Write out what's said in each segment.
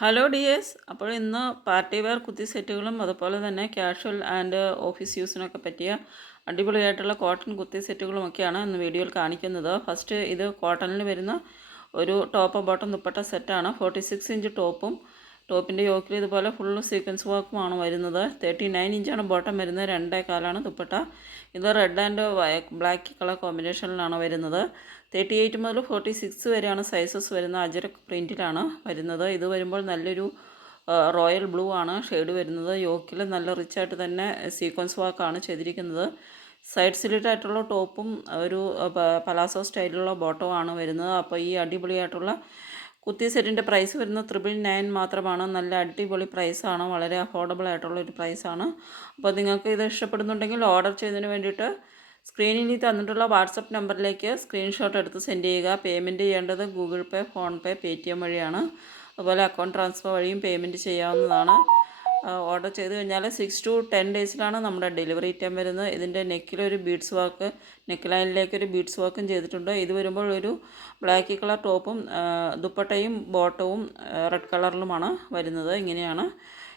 Hello D S അപ്പോൾ ഇന്ന് party wear കുത്തി സെറ്റുകളും അതുപോലെ തന്നെ ക്യാഷ്വൽ ആൻഡ് ഓഫീസ് യൂസിനൊക്കെ പറ്റിയ അടിപൊളിയായിട്ടുള്ള കോട്ടൺ കുത്തി സെറ്റുകളുമൊക്കെയാണ് ഇന്ന് വീഡിയോയിൽ കാണിക്കുന്നത്. ഫസ്റ്റ് ഇത് കോട്ടണിൽ വരുന്ന ഒരു ടോപ്പ് ബോട്ടം ദുപ്പട്ട സെറ്റാണ് ഫോർട്ടി സിക്സ് ഇഞ്ച് ടോപ്പും ടോപ്പിന്റെ യോക്കിൽ ഇതുപോലെ ഫുള്ള് സീക്വൻസ് വർക്കുമാണ് വരുന്നത്. തേർട്ടി നയൻ ഇഞ്ചാണ് ബോട്ടം വരുന്നത്. രണ്ടേ കാലാണ് ദുപ്പട്ട. ഇത് റെഡ് ആൻഡ് ബ്ലാക്ക് കളർ കോമ്പിനേഷനിലാണ് വരുന്നത്. തേർട്ടി എയ്റ്റ് മുതൽ ഫോർട്ടി സിക്സ് വരെയാണ് സൈസസ് വരുന്ന അജരക് പ്രിന്റിലാണ് വരുന്നത്. ഇത് വരുമ്പോൾ നല്ലൊരു റോയൽ ബ്ലൂ ആണ് ഷെയ്ഡ് വരുന്നത്. യോക്കിൽ നല്ല റിച്ചായിട്ട് തന്നെ സീക്വൻസ് വർക്കാണ് ചെയ്തിരിക്കുന്നത്. സൈഡ് സ്ലിറ്റ് ആയിട്ടുള്ള ടോപ്പും ഒരു പലാസോ സ്റ്റൈലിലുള്ള ബോട്ടവുമാണ് വരുന്നത്. അപ്പോൾ ഈ അടിപൊളിയായിട്ടുള്ള കുത്തി സെറ്റിന്റെ പ്രൈസ് വരുന്നത് ത്രിബിൾ നയൻ മാത്രമാണ്. നല്ല അടിപൊളി പ്രൈസാണ് വളരെ അഫോർഡബിൾ ആയിട്ടുള്ള ഒരു പ്രൈസാണ് അപ്പോൾ നിങ്ങൾക്ക് ഇത് ഇഷ്ടപ്പെടുന്നുണ്ടെങ്കിൽ ഓർഡർ ചെയ്തതിന് വേണ്ടിയിട്ട് സ്ക്രീനിൽ തന്നിട്ടുള്ള വാട്സപ്പ് നമ്പറിലേക്ക് സ്ക്രീൻഷോട്ട് എടുത്ത് സെൻഡ് ചെയ്യുക. പേയ്മെന്റ് ചെയ്യേണ്ടത് ഗൂഗിൾ പേ ഫോൺപേ പേ ടി എം വഴിയാണ്. അതുപോലെ അക്കൗണ്ട് ട്രാൻസ്ഫർ വഴിയും പേയ്മെന്റ് ചെയ്യാവുന്നതാണ്. ഓർഡർ ചെയ്ത് കഴിഞ്ഞാൽ സിക്സ് ടു ടെൻ ഡേയ്സിലാണ് നമ്മുടെ ഡെലിവറി ടൈം വരുന്നത്. ഇതിന്റെ നെക്കിലൊരു ബീഡ്സ് വർക്ക് നെക്ക് ലൈനിലേക്കൊരു ബീഡ്സ് വർക്കും ചെയ്തിട്ടുണ്ട്. ഇത് വരുമ്പോൾ ഒരു ബ്ലാക്ക് കളർ ടോപ്പും ദുപ്പട്ടയും ബോട്ടവും റെഡ് കളറിലുമാണ് വരുന്നത്. ഇങ്ങനെയാണ്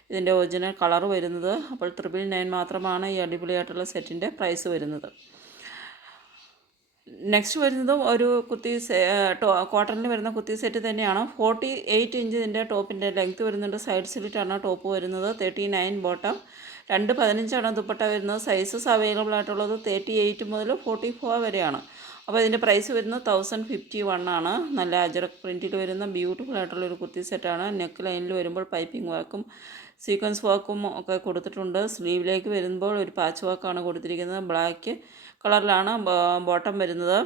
ഇതിന്റെ ഒറിജിനൽ കളർ വരുന്നത്. അപ്പോൾ ത്രിബിൾ നയൻ മാത്രമാണ് ഈ അടിപൊളിയായിട്ടുള്ള സെറ്റിന്റെ പ്രൈസ് വരുന്നത്. നെക്സ്റ്റ് വരുന്നതും ഒരു കുത്തി കോട്ടണിൽ വരുന്ന കുത്തി സെറ്റ് തന്നെയാണ്. ഫോർട്ടി എയ്റ്റ് ഇഞ്ച് ഇതിന്റെ ടോപ്പിന്റെ ലെങ്ത് വരുന്നുണ്ട്. സൈഡ് സ്ലിറ്റാണ് ടോപ്പ് വരുന്നത്. തേർട്ടി നയൻ ബോട്ടം രണ്ട് പതിനഞ്ചാണ് ദുപ്പട്ട വരുന്നത്. സൈസസ് അവൈലബിൾ ആയിട്ടുള്ളത് തേർട്ടി എയ്റ്റ് മുതൽ ഫോർട്ടി ഫോർ വരെയാണ്. അപ്പോൾ ഇതിന്റെ പ്രൈസ് വരുന്നത് തൗസൻഡ് ഫിഫ്റ്റി വൺ ആണ്. നല്ല അജറക് പ്രിന്റിൽ വരുന്ന ബ്യൂട്ടിഫുൾ ആയിട്ടുള്ള ആയിട്ടുള്ളൊരു കുത്തി സെറ്റാണ് നെക്ക് ലൈനിൽ വരുമ്പോൾ പൈപ്പിംഗ് വർക്കും സീക്വൻസ് വർക്കും ഒക്കെ കൊടുത്തിട്ടുണ്ട്. സ്ലീവിലേക്ക് വരുമ്പോൾ ഒരു പാച്ച് വർക്കാണ് കൊടുത്തിരിക്കുന്നത്. ബ്ലാക്ക് കളറിലാണ് ബോട്ടം വരുന്നത്.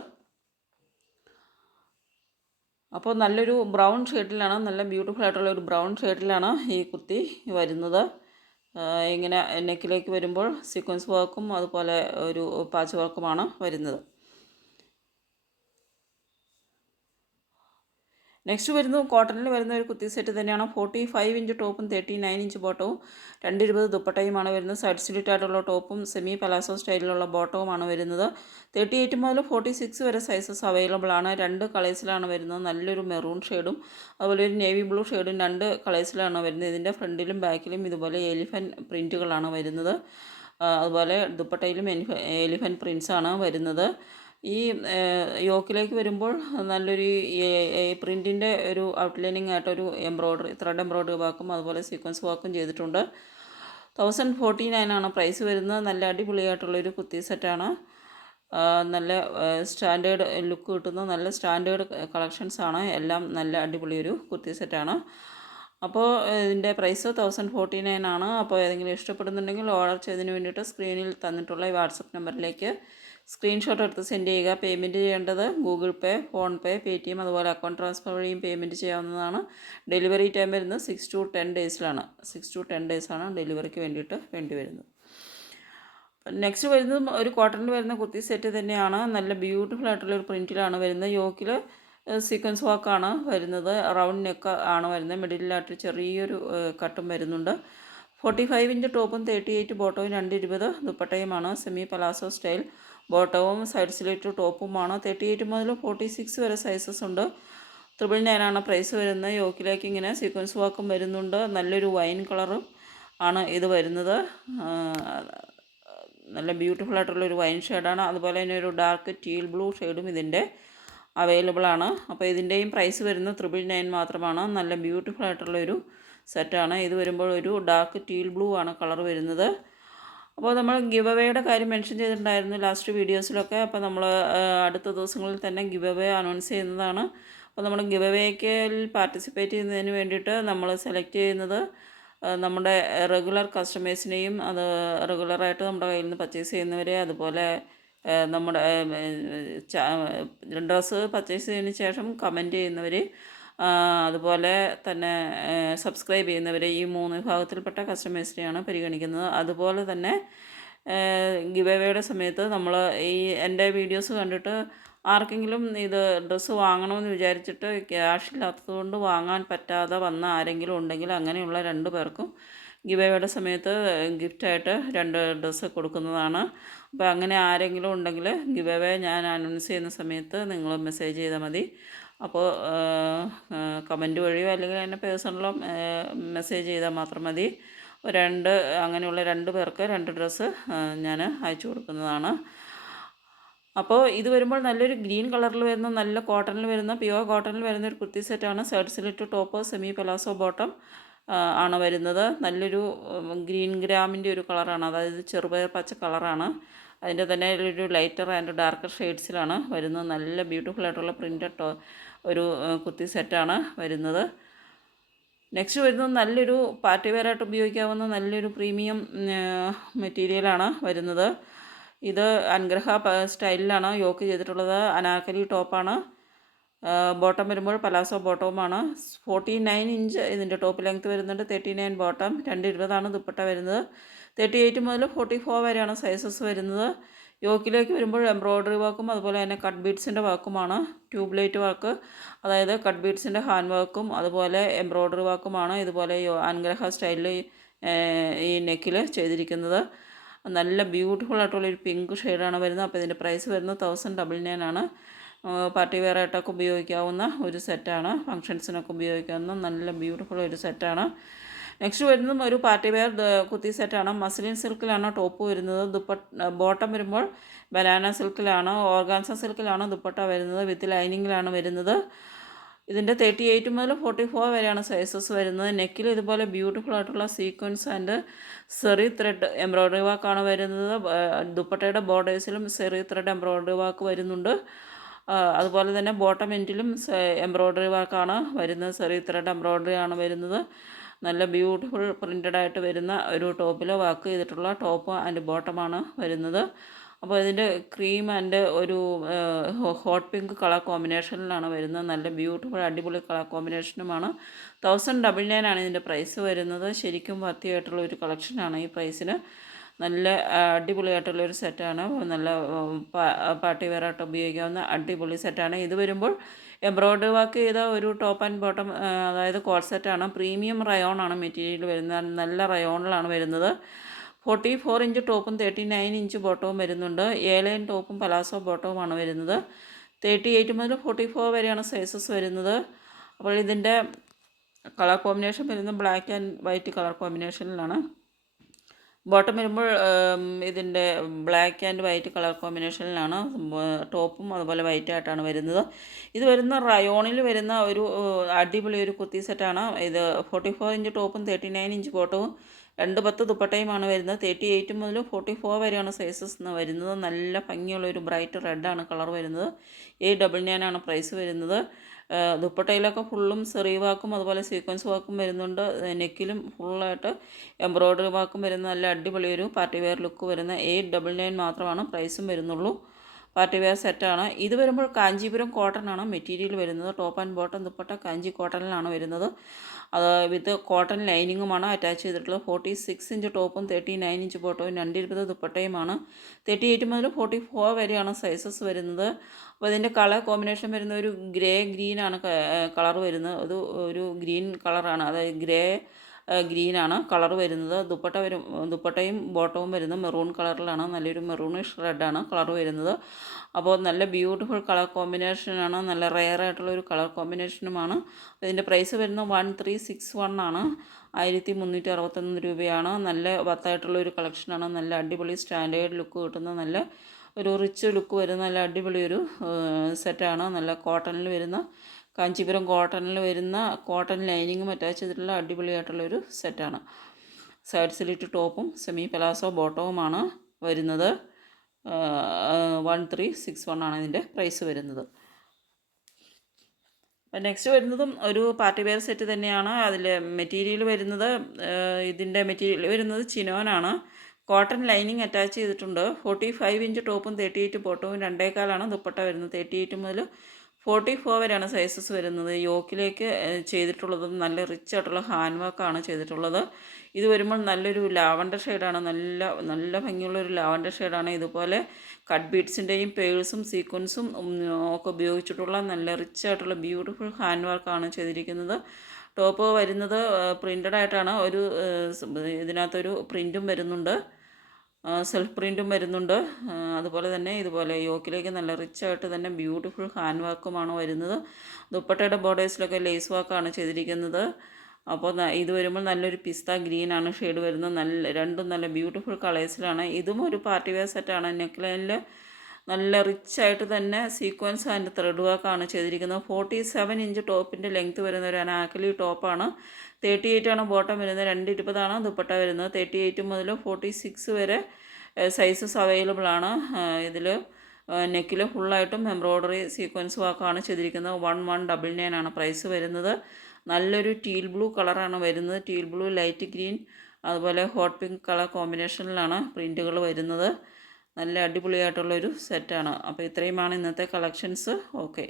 അപ്പോൾ നല്ലൊരു ബ്രൗൺ ഷെയ്ഡിലാണ് നല്ല ബ്യൂട്ടിഫുൾ ആയിട്ടുള്ള ഒരു ബ്രൗൺ ഷെയ്ഡിലാണ് ഈ കുത്തി വരുന്നത്. ഇങ്ങനെ നെക്കിലേക്ക് വരുമ്പോൾ സീക്വൻസ് വർക്കും അതുപോലെ ഒരു പാച്ച് വർക്കുമാണ് വരുന്നത്. നെക്സ്റ്റ് വരുന്നത് കോട്ടണിൽ വരുന്ന ഒരു കുത്തി സെറ്റ് തന്നെയാണ്. ഫോർട്ടി ഫൈവ് ഇഞ്ച് ടോപ്പും തേർട്ടി നയൻ ഇഞ്ച് ബോട്ടവും രണ്ട് ഇരുപത് ദുപ്പട്ടയുമാണ് വരുന്നത്. സൈഡ് സ്ലിറ്റ് ആയിട്ടുള്ള ടോപ്പും സെമി പലാസോ സ്റ്റൈലിലുള്ള ബോട്ടവുമാണ് വരുന്നത്. തേർട്ടി എയ്റ്റ് മുതൽ ഫോർട്ടി സിക്സ് വരെ സൈസസ് അവൈലബിൾ ആണ്. രണ്ട് കളേഴ്സിലാണ് വരുന്നത്. നല്ലൊരു മെറൂൺ ഷെയ്ഡും അതുപോലെ ഒരു നേവി ബ്ലൂ ഷെയ്ഡും രണ്ട് കളേഴ്സിലാണ് വരുന്നത്. ഇതിന്റെ ഫ്രണ്ടിലും ബാക്കിലും ഇതുപോലെ എലിഫന്റ് പ്രിന്റുകളാണ് വരുന്നത്. അതുപോലെ ദുപ്പട്ടയിലും എലിഫന്റ് പ്രിൻസാണ് വരുന്നത്. ഈ യോക്കിലേക്ക് വരുമ്പോൾ നല്ലൊരു പ്രിന്റിന്റെ ഒരു ഔട്ട്ലൈനിങ് ആയിട്ടൊരു എംബ്രോയ്ഡറി ത്രെഡ് എംബ്രോയ്ഡറി വാക്കും അതുപോലെ സീക്വൻസ് വാക്കും ചെയ്തിട്ടുണ്ട്. തൗസൻഡ് ഫോർട്ടി നയനാണ് പ്രൈസ് വരുന്നത്. നല്ല അടിപൊളിയായിട്ടുള്ളൊരു കുത്തി സെറ്റാണ്. നല്ല സ്റ്റാൻഡേർഡ് ലുക്ക് കിട്ടുന്ന നല്ല സ്റ്റാൻഡേർഡ് കളക്ഷൻസാണ് എല്ലാം നല്ല അടിപൊളിയൊരു കുത്തി സെറ്റാണ്. അപ്പോൾ ഇതിന്റെ പ്രൈസ് തൗസൻഡ് ഫോർട്ടി നയൻ ആണ്. അപ്പോൾ ഏതെങ്കിലും ഇഷ്ടപ്പെടുന്നുണ്ടെങ്കിൽ ഓർഡർ ചെയ്തതിന് വേണ്ടിയിട്ട് സ്ക്രീനിൽ തന്നിട്ടുള്ള ഈ വാട്സപ്പ് നമ്പറിലേക്ക് സ്ക്രീൻഷോട്ട് എടുത്ത് സെൻഡ് ചെയ്യുക. പേയ്മെന്റ് ചെയ്യേണ്ടത് Google pay PhonePe Paytm അതുപോലെ അക്കൗണ്ട് ട്രാൻസ്ഫർ വഴിയും പേയ്മെന്റ് ചെയ്യാവുന്നതാണ്. ഡെലിവറി ടൈം വരുന്നത് സിക്സ് ടു ടെൻ ഡേയ്സിലാണ് സിക്സ് ടു ടെൻ ഡേയ്സാണ് ഡെലിവറിക്ക് വേണ്ടിയിട്ട് വേണ്ടി വരുന്നത്. നെക്സ്റ്റ് വരുന്നത് ഒരു കോട്ടണിൽ വരുന്ന കുത്തി സെറ്റ് തന്നെയാണ്. നല്ല ബ്യൂട്ടിഫുൾ ആയിട്ടുള്ള ഒരു പ്രിന്റിലാണ് വരുന്നത്. യോക്കിൽ സീക്വൻസ് വാക്കാണ് വരുന്നത്. റൗണ്ട് നെക്ക് ആണ് വരുന്നത്. മിഡിലായിട്ട് ചെറിയൊരു കട്ടും വരുന്നുണ്ട്. ഫോർട്ടി ഫൈവ് ഇഞ്ച് ടോപ്പും തേർട്ടി എയ്റ്റ് ബോട്ടവും രണ്ട് ഇരുപത് ദുപ്പട്ടയുമാണ് സെമി പലാസോ സ്റ്റൈൽ ബോട്ടവും സൈഡ് സ്ലിറ്റ് ടോപ്പുമാണ് തേർട്ടി എയ്റ്റ് മുതൽ ഫോർട്ടി സിക്സ് വരെ സൈസസ് ഉണ്ട്. ത്രിബിൾ നയനാണ് പ്രൈസ് വരുന്നത്. യോക്കിലേക്ക് ഇങ്ങനെ സീക്വൻസ് വാക്കും വരുന്നുണ്ട്. നല്ലൊരു വൈൻ കളറും ആണ് ഇത് വരുന്നത്. നല്ല ബ്യൂട്ടിഫുൾ ആയിട്ടുള്ള ഒരു വൈൻ ഷെയ്ഡാണ് അതുപോലെ തന്നെ ഒരു ഡാർക്ക് ടീൽ ബ്ലൂ ഷെയ്ഡും ഇതിന്റെ അവൈലബിൾ ആണ്. അപ്പോൾ ഇതിന്റെയും പ്രൈസ് വരുന്നത് ത്രിബിൾ നയൻ മാത്രമാണ്. നല്ല ബ്യൂട്ടിഫുൾ ആയിട്ടുള്ള ഒരു സെറ്റാണ് ഇത് വരുമ്പോൾ ഒരു ഡാർക്ക് ടീൽ ബ്ലൂ ആണ് കളർ വരുന്നത്. അപ്പോൾ നമ്മൾ ഗിവ് അവേയുടെ കാര്യം മെൻഷൻ ചെയ്തിട്ടുണ്ടായിരുന്നു ലാസ്റ്റ് വീഡിയോസിലൊക്കെ അപ്പോൾ നമ്മൾ അടുത്ത ദിവസങ്ങളിൽ തന്നെ ഗിവ് അവേ അനൗൺസ് ചെയ്യുന്നതാണ്. അപ്പോൾ നമ്മൾ ഗിവ് അവേക്ക് പാർട്ടിസിപ്പേറ്റ് ചെയ്യുന്നതിന് വേണ്ടിയിട്ട് നമ്മൾ സെലക്ട് ചെയ്യുന്നത് നമ്മുടെ റെഗുലർ കസ്റ്റമേഴ്സിനെയും അത് റെഗുലറായിട്ട് നമ്മുടെ കയ്യിൽ നിന്ന് പർച്ചേസ് ചെയ്യുന്നവരെ അതുപോലെ നമ്മുടെ ഡ്രസ്സ് പർച്ചേസ് ചെയ്തതിന് ശേഷം കമന്റ് ചെയ്യുന്നവർ അതുപോലെ തന്നെ സബ്സ്ക്രൈബ് ചെയ്യുന്നവരെ ഈ മൂന്ന് വിഭാഗത്തിൽപ്പെട്ട കസ്റ്റമേഴ്സിനെയാണ് പരിഗണിക്കുന്നത്. അതുപോലെ തന്നെ ഗിവ് സമയത്ത് നമ്മൾ ഈ എന്റെ വീഡിയോസ് കണ്ടിട്ട് ആർക്കെങ്കിലും ഇത് ഡ്രസ്സ് വാങ്ങണമെന്ന് വിചാരിച്ചിട്ട് ക്യാഷ് ഇല്ലാത്തതുകൊണ്ട് വാങ്ങാൻ പറ്റാതെ വന്ന ആരെങ്കിലും ഉണ്ടെങ്കിൽ അങ്ങനെയുള്ള രണ്ട് പേർക്കും ഗിവ് സമയത്ത് ഗിഫ്റ്റായിട്ട് രണ്ട് ഡ്രസ്സ് കൊടുക്കുന്നതാണ്. അപ്പോൾ അങ്ങനെ ആരെങ്കിലും ഉണ്ടെങ്കിൽ ഗിവ് ഞാൻ അനൗൺസ് ചെയ്യുന്ന സമയത്ത് നിങ്ങൾ മെസ്സേജ് ചെയ്താൽ മതി. അപ്പോൾ കമന്റ് വഴിയോ അല്ലെങ്കിൽ എന്നെ പേഴ്സണലോ മെസ്സേജ് ചെയ്താൽ മാത്രം മതി. രണ്ട് അങ്ങനെയുള്ള രണ്ട് പേർക്ക് രണ്ട് ഡ്രസ്സ് ഞാൻ അയച്ചു കൊടുക്കുന്നതാണ്. അപ്പോൾ ഇത് വരുമ്പോൾ നല്ലൊരു ഗ്രീൻ കളറിൽ വരുന്ന നല്ല കോട്ടണിൽ വരുന്ന പ്യുവർ കോട്ടണിൽ വരുന്ന ഒരു കുർത്തി സെറ്റാണ്. Side slit top semi palazzo bottom. ആണ് വരുന്നത്? നല്ലൊരു ഗ്രീൻ ഗ്രാമിന്റെ ഒരു കളറാണ്. അതായത് ചെറുപയർ പച്ച കളറാണ്. അതിന്റെ തന്നെ ഒരു ലൈറ്റർ ആൻഡ് ഡാർക്കർ ഷെയ്ഡ്സിലാണ് വരുന്നത്. നല്ല ബ്യൂട്ടിഫുൾ ആയിട്ടുള്ള പ്രിന്റഡ് ഒരു കുർത്തി സെറ്റാണ് വരുന്നത്. നെക്സ്റ്റ് വരുന്നത് നല്ലൊരു പാർട്ടി വെയറായിട്ട് ഉപയോഗിക്കാവുന്ന നല്ലൊരു പ്രീമിയം മെറ്റീരിയലാണ് വരുന്നത്. ഇത് അൻഗ്രഹ സ്റ്റൈലിലാണ് യോക്ക് ചെയ്തിട്ടുള്ളത്. അനാക്കലി ടോപ്പാണ്. ബോട്ടം വരുമ്പോൾ പലാസോ ബോട്ടവുമാണ്. ഫോർട്ടി നയൻ ഇഞ്ച് ഇതിന്റെ ടോപ്പ് ലെങ്ത് വരുന്നുണ്ട്. Thirty nine bottom. രണ്ട് ഇരുപതാണ് ദുപ്പട്ട വരുന്നത്. തേർട്ടി എയ്റ്റ് മുതൽ ഫോർട്ടി ഫോർ വരെയാണ് സൈസസ് വരുന്നത്. യോക്കിലേക്ക് വരുമ്പോൾ എംബ്രോയ്ഡറി വർക്കും അതുപോലെ തന്നെ കട്ട് ബീഡ്സിന്റെ വർക്കുമാണ്. ട്യൂബ് ലൈറ്റ് വർക്ക് അതായത് കട്ട് ബീഡ്സിന്റെ ഹാൻഡ് വർക്കും അതുപോലെ എംബ്രോയ്ഡറി വർക്കുമാണ്. ഇതുപോലെ അനുഗ്രഹ സ്റ്റൈലിൽ ഈ നെക്കിൽ ചെയ്തിരിക്കുന്നത്. നല്ല ബ്യൂട്ടിഫുൾ ആയിട്ടുള്ള ഒരു പിങ്ക് ഷെയ്ഡാണ് വരുന്നത്. അപ്പോൾ ഇതിന്റെ പ്രൈസ് വരുന്നത് തൗസൻഡ് ഡബിൾ നയൻ ആണ്. പാർട്ടി വെയർ ആയിട്ടൊക്കെ ഉപയോഗിക്കാവുന്ന ഒരു സെറ്റാണ്. ഫങ്ഷൻസിനൊക്കെ ഉപയോഗിക്കാവുന്ന നല്ല ബ്യൂട്ടിഫുൾ ഒരു സെറ്റാണ്. നെക്സ്റ്റ് വരുന്നതും ഒരു പാർട്ടി വെയർ കുത്തി സെറ്റാണ്. മസ്ലിൻ സിൽക്കിലാണ് ടോപ്പ് വരുന്നത്. ദുപ്പട്ട ബോട്ടം വരുമ്പോൾ ബനാന സിൽക്കിലാണ് ഓർഗാൻസ സിൽക്കിലാണ് ദുപ്പട്ട വരുന്നത്. വിത്ത് ലൈനിങ്ങിലാണ് വരുന്നത്. ഇതിന്റെ തേർട്ടി എയ്റ്റ് മുതൽ ഫോർട്ടി ഫോർ വരെയാണ് സൈസസ് വരുന്നത്. നെക്കിൽ ഇതുപോലെ ബ്യൂട്ടിഫുൾ ആയിട്ടുള്ള sequence and zari thread embroidery വർക്കാണ് വരുന്നത്. ദുപ്പട്ടയുടെ ബോർഡേഴ്സിലും സെറി ത്രെഡ് എംബ്രോയ്ഡറി വർക്ക് വരുന്നുണ്ട്. അതുപോലെ തന്നെ ബോട്ടം എൻഡിലും എംബ്രോയ്ഡറി വർക്കാണ് വരുന്നത്. സെറി ത്രെഡ് എംബ്രോയ്ഡറി ആണ് വരുന്നത്. നല്ല ബ്യൂട്ടിഫുൾ പ്രിന്റഡ് ആയിട്ട് വരുന്ന ഒരു ടോപ്പിൽ വർക്ക് ചെയ്തിട്ടുള്ള ടോപ്പ് ആൻഡ് ബോട്ടമാണ് വരുന്നത്. അപ്പോൾ ഇതിന്റെ ക്രീം ആൻഡ് ഒരു ഹോട്ട് പിങ്ക് കളർ കോമ്പിനേഷനിലാണ് വരുന്നത്. നല്ല ബ്യൂട്ടിഫുൾ അടിപൊളി കളർ കോമ്പിനേഷനുമാണ്. തൗസൻഡ് ഡബിൾ നയൻ ആണ് ഇതിന്റെ പ്രൈസ് വരുന്നത്. ശരിക്കും വർത്തിയായിട്ടുള്ള ഒരു കളക്ഷനാണ് ഈ പ്രൈസിന്. നല്ല അടിപൊളിയായിട്ടുള്ളൊരു സെറ്റാണ് നല്ല പാർട്ടി വെയറായിട്ട് ഉപയോഗിക്കാവുന്ന അടിപൊളി സെറ്റാണ് ഇത് വരുമ്പോൾ എംബ്രോയിഡറി വർക്ക് ചെയ്ത ഒരു ടോപ്പ് ആൻഡ് ബോട്ടം അതായത് കോട്ട് സെറ്റാണ് പ്രീമിയം റയോൺ ആണ് മെറ്റീരിയൽ വരുന്നത്. നല്ല റയോണിലാണ് വരുന്നത്. ഫോർട്ടി ഫോർ ഇഞ്ച് ടോപ്പും തേർട്ടി നയൻ ഇഞ്ച് ബോട്ടവും വരുന്നുണ്ട്. ഏലൈൻ ടോപ്പും പലാസോ ബോട്ടവുമാണ് വരുന്നത്. തേർട്ടി എയ്റ്റ് മുതൽ ഫോർട്ടി ഫോർ വരെയാണ് സൈസസ് വരുന്നത്. അപ്പോൾ ഇതിന്റെ കളർ കോമ്പിനേഷൻ വരുന്നത് ബ്ലാക്ക് ആൻഡ് വൈറ്റ് കളർ കോമ്പിനേഷനിലാണ് ബോട്ടം വരുമ്പോൾ ഇതിന്റെ ബ്ലാക്ക് ആൻഡ് വൈറ്റ് കളർ കോമ്പിനേഷനിലാണ്. ടോപ്പും അതുപോലെ വൈറ്റ് ആയിട്ടാണ് വരുന്നത്. ഇത് വരുന്ന റയോണിൽ വരുന്ന ഒരു അടിപൊളി ഒരു കുത്തി സെറ്റാണ് ഇത് ഫോർട്ടി ഫോർ ഇഞ്ച് ടോപ്പും തേർട്ടി നയൻ ഇഞ്ച് ബോട്ടവും രണ്ട് പത്ത് ദുപ്പട്ടയുമാണ് വരുന്നത്. തേർട്ടി എയ്റ്റ് മുതൽ ഫോർട്ടി ഫോർ വരെയാണ് സൈസസ് എന്ന് വരുന്നത്. നല്ല ഭംഗിയുള്ള ഒരു ബ്രൈറ്റ് റെഡാണ് കളർ വരുന്നത്. എയ്റ്റ് ഡബിൾ നയൻ ആണ് പ്രൈസ് വരുന്നത്. ദുപ്പട്ടയിലൊക്കെ ഫുള്ളും സെറി വാക്കും അതുപോലെ സീക്വൻസ് വാക്കും വരുന്നുണ്ട്. നെക്കിലും ഫുള്ളായിട്ട് എംബ്രോയ്ഡറി വാക്കും വരുന്ന നല്ല അടിപൊളി ഒരു പാർട്ടി വെയർ ലുക്ക് വരുന്ന എയ്റ്റ് ഡബിൾ നയൻ മാത്രമാണ് പ്രൈസും വരുന്നുള്ളൂ. പാർട്ടി വെയർ സെറ്റാണ്. ഇത് വരുമ്പോൾ കാഞ്ചീപുരം കോട്ടൺ ആണ് മെറ്റീരിയൽ വരുന്നത്. Top and bottom dupatta Kanchi കോട്ടണിലാണ് വരുന്നത്. അത് വിത്ത് കോട്ടൺ ലൈനിങ്ങുമാണ്. അറ്റാച്ച് ചെയ്തിട്ടുള്ളത് ഫോർട്ടി സിക്സ് ഇഞ്ച് ടോപ്പും തേർട്ടി നയൻ ഇഞ്ച് ബോട്ടവും രണ്ടിരുപത് ദുപ്പട്ടയുമാണ്. തേർട്ടി എയ്റ്റ് മുതൽ ഫോർട്ടി ഫോർ വരെയാണ് സൈസസ് വരുന്നത്. അപ്പോൾ ഇതിന്റെ കളർ കോമ്പിനേഷൻ വരുന്ന ഒരു ഗ്രേ ഗ്രീനാണ് കളർ വരുന്നത്. അത് ഒരു ഗ്രീൻ കളറാണ്. അതായത് ഗ്രേ ഗ്രീനാണ്. കളർ വരുന്നത് ദുപ്പട്ട വരും ദുപ്പട്ടയും ബോട്ടവും വരുന്നത് മെറൂൺ കളറിലാണ്. നല്ലൊരു മെറൂണിഷ് റെഡാണ് കളർ വരുന്നത്. അപ്പോൾ നല്ല ബ്യൂട്ടിഫുൾ കളർ കോമ്പിനേഷനാണ്. നല്ല റെയർ ആയിട്ടുള്ള ഒരു കളർ കോമ്പിനേഷനുമാണ്. ഇതിന്റെ പ്രൈസ് വരുന്നത് വൺ ത്രീ സിക്സ് വൺ ആണ്. ആയിരത്തി മുന്നൂറ്റി അറുപത്തൊന്ന് രൂപയാണ്. നല്ല വത്തായിട്ടുള്ള ഒരു കളക്ഷനാണ്. നല്ല അടിപൊളി സ്റ്റാൻഡേർഡ് ലുക്ക് കിട്ടുന്ന നല്ല ഒരു റിച്ച് ലുക്ക് വരുന്ന നല്ല അടിപൊളി ഒരു സെറ്റാണ്. നല്ല കോട്ടണിൽ വരുന്ന കാഞ്ചീപുരം കോട്ടണിൽ വരുന്ന കോട്ടൺ ലൈനിങ്ങും അറ്റാച്ച് ചെയ്തിട്ടുള്ള അടിപൊളിയായിട്ടുള്ളൊരു സെറ്റാണ് സൈഡ് സ്ലിറ്റ് ടോപ്പും സെമി പലാസോ ബോട്ടവുമാണ് വരുന്നത്. വൺ ത്രീ സിക്സ് വൺ ആണ് ഇതിന്റെ പ്രൈസ് വരുന്നത്. അപ്പം നെക്സ്റ്റ് വരുന്നതും ഒരു പാർട്ടി വെയർ സെറ്റ് തന്നെയാണ്. അതിൽ മെറ്റീരിയൽ വരുന്നത് ഇതിന്റെ മെറ്റീരിയൽ വരുന്നത് ചിനോനാണ് കോട്ടൺ ലൈനിങ് അറ്റാച്ച് ചെയ്തിട്ടുണ്ട്. ഫോർട്ടി ഫൈവ് ഇഞ്ച് ടോപ്പും തേർട്ടി എയ്റ്റ് ബോട്ടവും രണ്ടേക്കാലാണ് ദുപ്പട്ട വരുന്നത്. തേർട്ടി എയ്റ്റ് മുതൽ ഫോർട്ടി ഫോർ വരെയാണ് സൈസസ് വരുന്നത്. യോക്കിലേക്ക് ചെയ്തിട്ടുള്ളത് നല്ല റിച്ച് ആയിട്ടുള്ള ഹാൻഡ് വർക്കാണ് ചെയ്തിട്ടുള്ളത്. ഇത് വരുമ്പോൾ നല്ലൊരു ലാവണ്ടർ ഷെയ്ഡാണ് നല്ല നല്ല ഭംഗിയുള്ള ഒരു ലാവണ്ടർ ഷെയ്ഡാണ് ഇതുപോലെ കട്ട് ബീഡ്സിന്റെയും പേഴ്സും സീക്വൻസും ഒക്കെ ഉപയോഗിച്ചിട്ടുള്ള നല്ല റിച്ച് ആയിട്ടുള്ള ബ്യൂട്ടിഫുൾ ഹാൻഡ് വർക്കാണ് ചെയ്തിരിക്കുന്നത്. ടോപ്പ് വരുന്നത് പ്രിന്റഡ് ആയിട്ടാണ്. ഒരു ഇതിനകത്തൊരു പ്രിന്റും വരുന്നുണ്ട്. സെൽഫ് പ്രിന്റും വരുന്നുണ്ട്. അതുപോലെ തന്നെ ഇതുപോലെ യോക്കിലേക്ക് നല്ല റിച്ച് ആയിട്ട് തന്നെ ബ്യൂട്ടിഫുൾ ഹാൻഡ് വർക്കുമാണ് വരുന്നത്. ദുപ്പട്ടയുടെ ബോർഡേഴ്സിലൊക്കെ ലേസ് വർക്കാണ് ചെയ്തിരിക്കുന്നത്. അപ്പോൾ ഇത് വരുമ്പോൾ നല്ലൊരു പിസ്ത ഗ്രീൻ ആണ് ഷെയ്ഡ് വരുന്നത്. നല്ല രണ്ടും നല്ല ബ്യൂട്ടിഫുൾ കളേഴ്സിലാണ് ഇതും ഒരു പാർട്ടി വെയർ സെറ്റാണ് നെക്ക് ലൈനിൽ നല്ല റിച്ച് ആയിട്ട് തന്നെ സീക്വൻസ് ആൻഡ് ത്രെഡ് വർക്കാണ് ചെയ്തിരിക്കുന്നത്. ഫോർട്ടി സെവൻ ഇഞ്ച് ടോപ്പിന്റെ ലെങ്ത് വരുന്ന ഒരു അനാക്കലി ടോപ്പാണ് തേർട്ടി എയ്റ്റ് ആണ് ബോട്ടം വരുന്നത്. രണ്ട് ഇരുപതാണ് ദുപ്പട്ട വരുന്നത്. തേർട്ടി എയ്റ്റ് മുതൽ ഫോർട്ടി സിക്സ് വരെ സൈസസ് അവൈലബിൾ ആണ്. ഇതിൽ നെക്കിൽ ഫുള്ളായിട്ടും എംബ്രോയ്ഡറി സീക്വൻസ് വർക്കാണ് ചെയ്തിരിക്കുന്നത്. വൺ വൺ ഡബിൾ നയൻ ആണ് പ്രൈസ് വരുന്നത്. നല്ലൊരു ടീൽ ബ്ലൂ കളറാണ് വരുന്നത്. ടീൽ ബ്ലൂ ലൈറ്റ് ഗ്രീൻ അതുപോലെ ഹോട്ട് പിങ്ക് കളർ കോമ്പിനേഷനിലാണ് പ്രിന്റുകൾ വരുന്നത്. നല്ല അടിപൊളിയായിട്ടുള്ളൊരു സെറ്റാണ്. അപ്പോൾ ഇത്രയുമാണ് ഇന്നത്തെ കളക്ഷൻസ്. ഓക്കെ.